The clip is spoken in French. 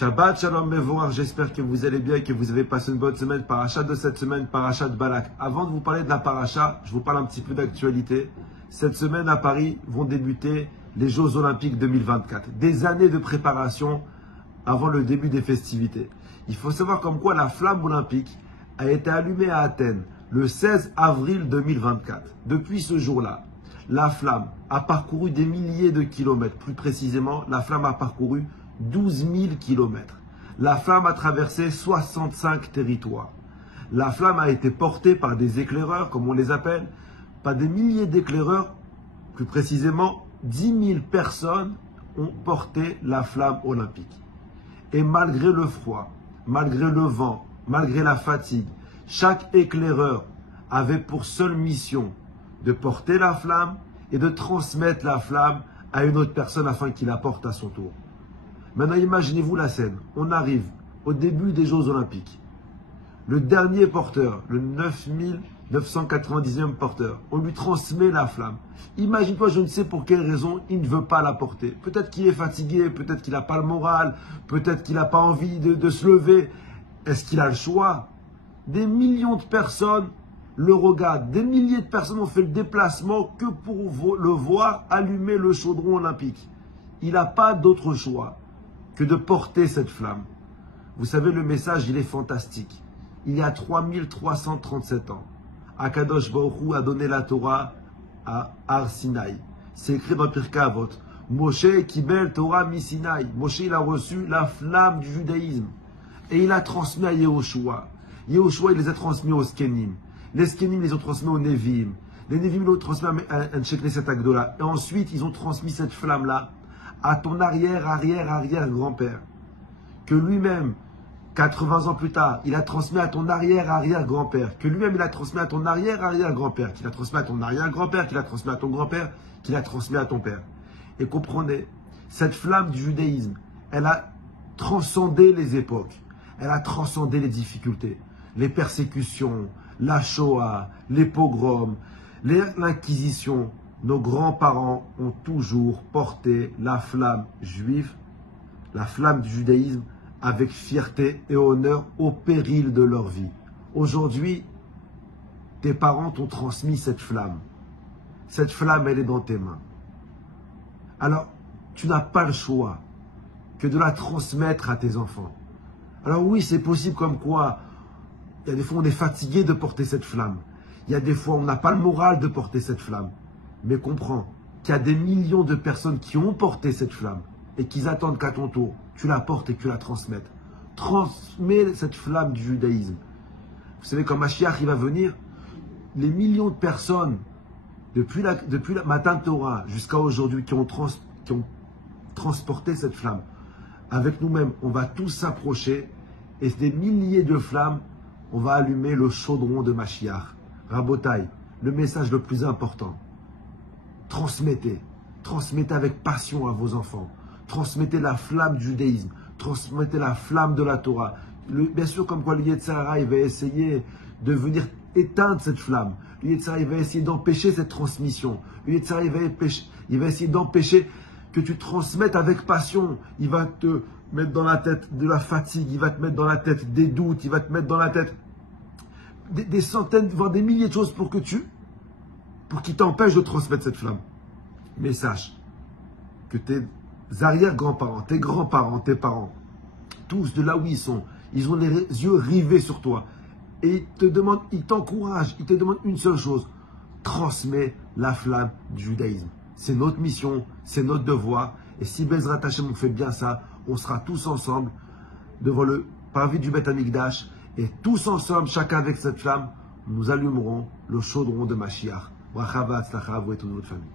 Shabbat Shalom Mevorach, j'espère que vous allez bien et que vous avez passé une bonne semaine. Paracha de cette semaine, paracha de Balak. Avant de vous parler de la paracha, je vous parle un petit peu d'actualité. Cette semaine à Paris vont débuter les Jeux Olympiques 2024. Des années de préparation avant le début des festivités. Il faut savoir comme quoi la flamme olympique a été allumée à Athènes le 16 avril 2024. Depuis ce jour-là, la flamme a parcouru des milliers de kilomètres. Plus précisément, la flamme a parcouru 12 000 kilomètres. La flamme a traversé 65 territoires. La flamme a été portée par des éclaireurs, comme on les appelle, par des milliers d'éclaireurs. Plus précisément, 10 000 personnes ont porté la flamme olympique. Et malgré le froid, malgré le vent, malgré la fatigue, chaque éclaireur avait pour seule mission de porter la flamme et de transmettre la flamme à une autre personne afin qu'il la porte à son tour. Maintenant, imaginez-vous la scène. On arrive au début des Jeux Olympiques. Le dernier porteur, le 9999e porteur, on lui transmet la flamme. Imagine-toi, je ne sais pour quelle raison, il ne veut pas la porter. Peut-être qu'il est fatigué, peut-être qu'il n'a pas le moral, peut-être qu'il n'a pas envie de se lever. Est-ce qu'il a le choix? Des millions de personnes le regardent. Des milliers de personnes ont fait le déplacement que pour le voir allumer le chaudron olympique. Il n'a pas d'autre choix que de porter cette flamme. Vous savez, le message, il est fantastique. Il y a 3337 ans, Akadosh Baruch Hu a donné la Torah à Har Sinaï. C'est écrit dans Pirkei Avot. Moshe Kibel Torah mi Sinaï. Moshe, il a reçu la flamme du judaïsme. Et il a transmis à Yehoshua. Yehoshua, il les a transmis aux Skenim. Les Skenim, les ont transmis aux Nevim. Les Nevim, ils l'ont transmis à Anshe Knesset Agdola. Et ensuite, ils ont transmis cette flamme-là à ton arrière-grand-père, que lui-même, 80 ans plus tard, il a transmis à ton arrière-grand-père, que lui-même, il a transmis à ton arrière-grand-père, qu'il a transmis à ton arrière-grand-père, qu'il a transmis à ton grand-père, qu'il a transmis à ton père. Et comprenez, cette flamme du judaïsme, elle a transcendé les époques, elle a transcendé les difficultés, les persécutions, la Shoah, les pogroms, l'Inquisition. Nos grands-parents ont toujours porté la flamme juive, la flamme du judaïsme, avec fierté et honneur au péril de leur vie. Aujourd'hui, tes parents t'ont transmis cette flamme. Cette flamme, elle est dans tes mains. Alors, tu n'as pas le choix que de la transmettre à tes enfants. Alors oui, c'est possible comme quoi, il y a des fois on est fatigué de porter cette flamme. Il y a des fois on n'a pas le moral de porter cette flamme. Mais comprends qu'il y a des millions de personnes qui ont porté cette flamme et qui attendent qu'à ton tour, tu la portes et que tu la transmettes. Transmets cette flamme du judaïsme. Vous savez, quand Mashiach il va venir, les millions de personnes, depuis la matin de Torah jusqu'à aujourd'hui, qui ont transporté cette flamme, avec nous-mêmes, on va tous s'approcher et des milliers de flammes, on va allumer le chaudron de Mashiach. Rabotai, le message le plus important. Transmettez avec passion à vos enfants. Transmettez la flamme du judaïsme. Transmettez la flamme de la Torah. Bien sûr, comme quoi le Yetzer Hara, il va essayer de venir éteindre cette flamme. Le Yetzer Hara, il va essayer d'empêcher cette transmission. Le Yetzer Hara, il va essayer d'empêcher que tu transmettes avec passion. Il va te mettre dans la tête de la fatigue. Il va te mettre dans la tête des doutes. Il va te mettre dans la tête des centaines, voire des milliers de choses pour qu'il t'empêche de transmettre cette flamme. Mais sache que tes arrière-grands-parents, tes grands-parents, tes parents, tous de là où ils ont les yeux rivés sur toi. Et ils t'encouragent, ils te demandent une seule chose. Transmets la flamme du judaïsme. C'est notre mission, c'est notre devoir. Et si Bezrat Hashem on fait bien ça, on sera tous ensemble devant le parvis du Beth Amikdash. Et tous ensemble, chacun avec cette flamme, nous allumerons le chaudron de Mashiach. Bracha v'atzlacha à vous et toute votre famille.